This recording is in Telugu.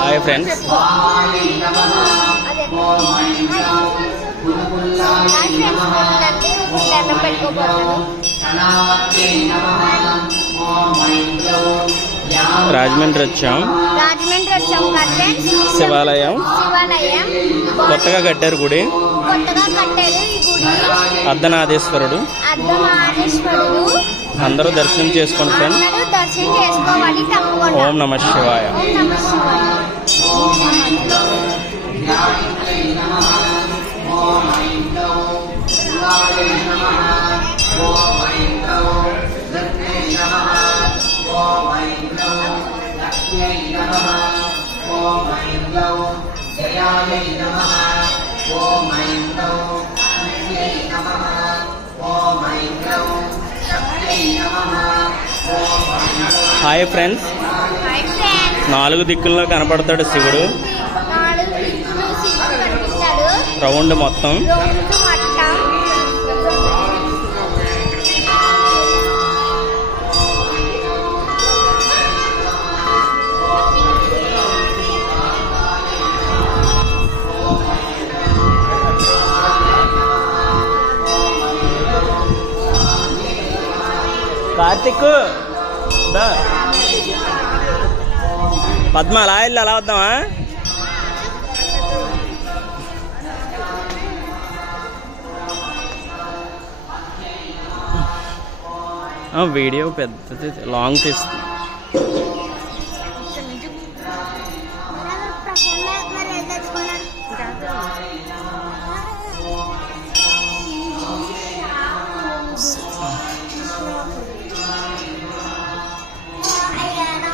హాయ్ ఫ్రెండ్స్, రాజమండ్రి వచ్చాం. శివాలయం కొత్తగా కట్టారు గుడి. అర్ధనాదేశ్వరుడు. అందరూ దర్శనం చేసుకోండి ఫ్రెండ్స్. ఓం నమః శివాయ. హాయ్ ఫ్రెండ్స్, 4 దిక్కుల్లో కనపడతాడు శివుడు. రౌండ్ మొత్తం. కార్తిక్ పద్మ అలా వెళ్ళి అలా వద్దామా? వీడియో పెద్దది లాంగ్ తీస్తుంది.